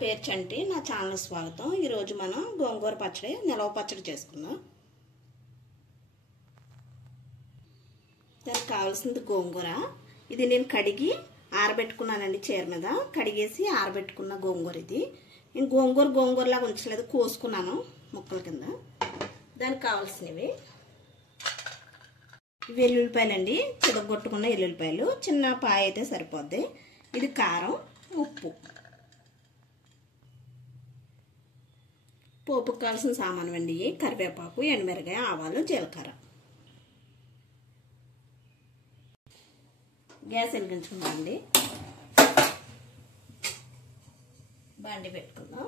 పేరు చంటి, నా ఛానల్ స్వాగతం। ఈ రోజు మనం గోంగూర పచ్చడి, నిలవ పచ్చడి చేసుకుందాం। దానికి కావాల్సింది గోంగూర। ఇది నేను కడిగి ఆరబెట్టుకున్నానండి, చీర మీద కడిగేసి ఆరబెట్టుకున్న గోంగూర ఇది। నేను గోంగూరలాగా ఉంచలేదు, కోసుకున్నాను ముక్కల కింద। దానికి కావాల్సినవి వెల్లుల్లిపాయలండి, చితగొట్టుకున్న వెల్లుల్లిపాయలు, చిన్న పాయ అయితే సరిపోద్ది। ఇది కారం, ఉప్పు। పోపుకు కావాల్సిన సామాను అండి, కరివేపాకు, ఎండుమిరకాయ, ఆవాలు, జీలకర్ర। గ్యాస్ వెలిగించుకుందామండి, బండి పెట్టుకుందాం।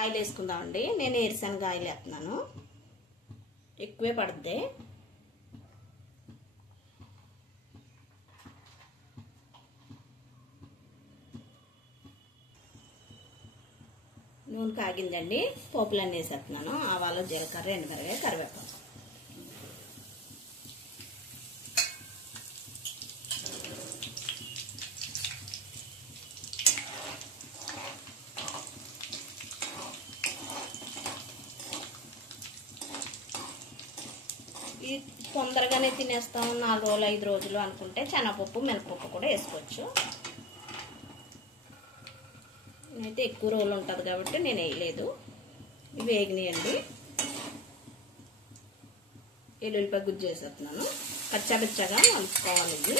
ఆయిల్ వేసుకుందామండి। నేను ఏరుశనగ ఆయిల్ వేస్తున్నాను, ఎక్కువే పడుద్ది। నూనె కాగిందండి, పోపులన్నీ వేసేస్తున్నాను। ఆవాలు, జీలకర్ర, ఎండుమిరకాయ, కరివేపాకు। ఈ తొందరగానే తినేస్తాం, 4 రోజులు 5 రోజులు అనుకుంటే శనగపప్పు, మినపప్పు కూడా వేసుకోవచ్చు। నేనైతే ఎక్కువ రోజులు ఉంటుంది కాబట్టి నేను వేయలేదు। ఇవి వేగినాయండి, ఎల్లుల్లిపాయ గుజ్జు వేసేస్తున్నాను। కచ్చాపిచ్చగా మలుపుకోవాలి ఇది।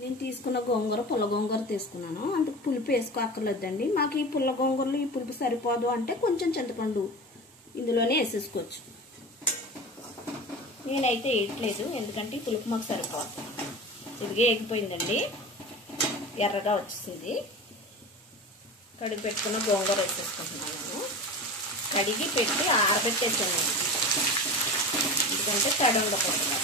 నేను తీసుకున్న గోంగూర పుల్ల గోంగూర తీసుకున్నాను, అంత పులుపు వేసుకోక్కర్లేదండి। మాకు ఈ పుల్ల గోంగూరలు ఈ పులుపు సరిపోదు అంటే కొంచెం చింతపండు ఇందులోనే వేసేసుకోవచ్చు। నేనైతే వేయట్లేదు, ఎందుకంటే ఈ పులుపు మాకు సరిపోదు। ఇదిగే ఎగిపోయిందండి, ఎర్రగా వచ్చేసింది। కడిగి పెట్టుకున్న గోంగూర వేసేసుకుంటున్నాను నేను। కడిగి పెట్టి ఆరబెట్టేసాను, ఎందుకంటే తడి ఉండకూడదు।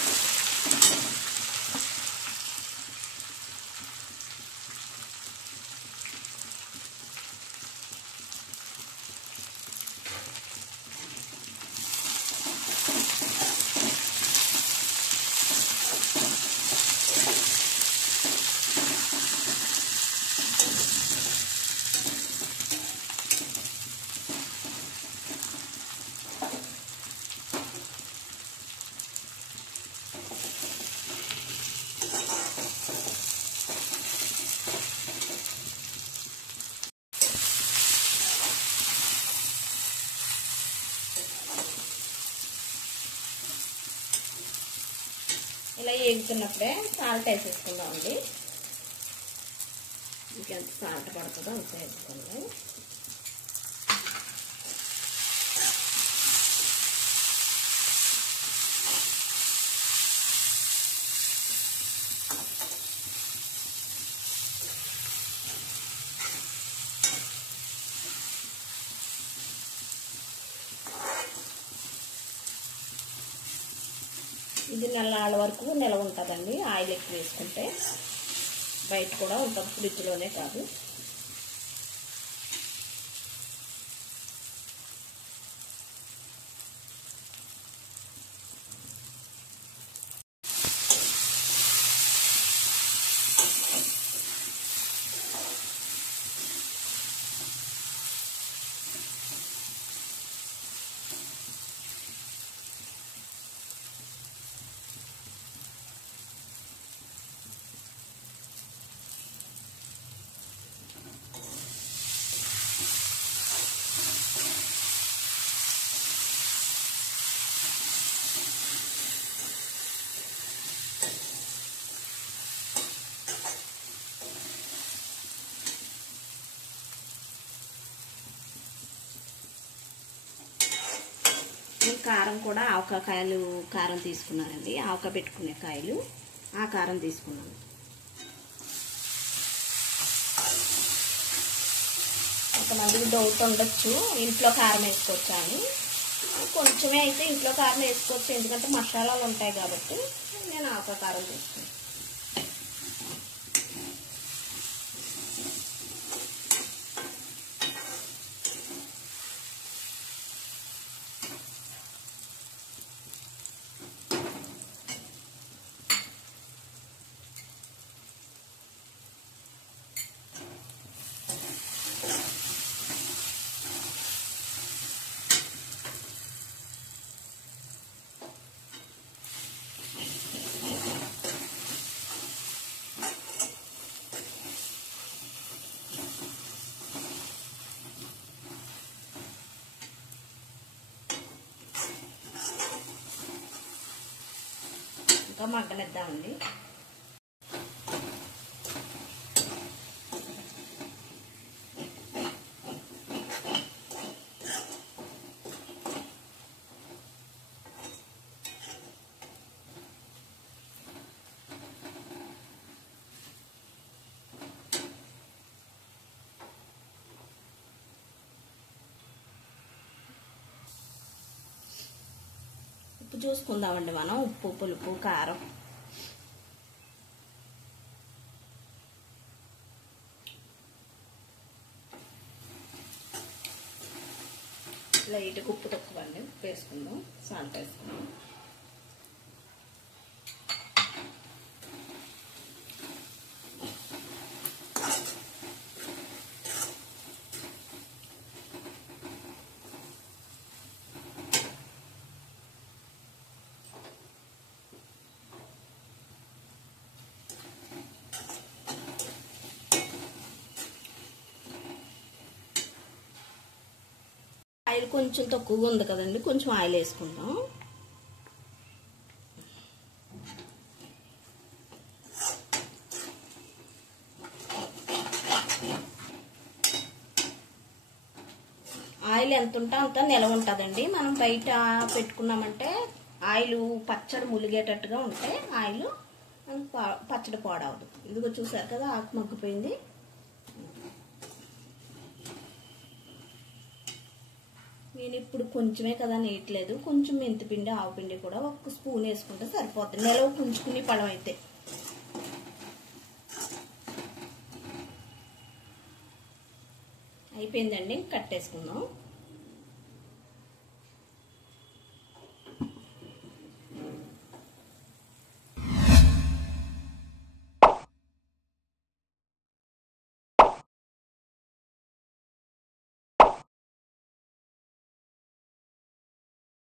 ఇలా వేగుతున్నప్పుడే సాల్ట్ వేసేసుకుందామండి, ఇంకెంత సాల్ట్ పడుతుందో అంత వేసుకోండి। ఇది నెలల వరకు నిలవ ఉంటుందండి, ఆయిల్ ఎక్కువ వేసుకుంటే। బయట కూడా ఉంటుంది, ఫ్రిడ్జ్లోనే కాదు। నేను కారం కూడా ఆవకాయలు కారం తీసుకున్నానండి. ఆవకాయ పెట్టుకునే కాయలు, ఆ కారం తీసుకున్నాను. కొంతమందికి డౌట్ ఉండొచ్చు ఇంట్లో కారం వేసుకోవచ్చా అని. కొంచెమే అయితే ఇంట్లో కారం వేసుకోవచ్చు, ఎందుకంటే మసాలాలు ఉంటాయి కాబట్టి. నేను ఆవకాయ కారం తీసుకున్నాను. ఇంకా మగ్గనిద్దామండి. ఉప్పు చూసుకుందామండి మనం. ఉప్పు, పులుపు, కారం. లైట్గా ఉప్పు తక్కువ అండి. ఉప్పు వేసుకుందాం, సాల్ట్ వేసుకుందాం. ఆయిల్ కొంచెం తక్కువగా ఉంది కదండి, కొంచెం ఆయిల్ వేసుకుందాం. ఆయిల్ ఎంత ఉంటే అంత నిలవ ఉంటుందండి. మనం బయట పెట్టుకున్నామంటే ఆయిల్ పచ్చడి ములిగేటట్టుగా ఉంటే ఆయిల్ పచ్చడి పాడవదు. ఇదిగో చూసారు కదా, ఆకు మగ్గిపోయింది. నేను ఇప్పుడు కొంచెమే కదా నేయట్లేదు, కొంచెం మెంతిపిండి, ఆవుపిండి కూడా 1 స్పూన్ వేసుకుంటే సరిపోతుంది. నిలవ పుంజుకుని పళ్ళం అయితే. అయిపోయిందండి, కట్టేసుకుందాం.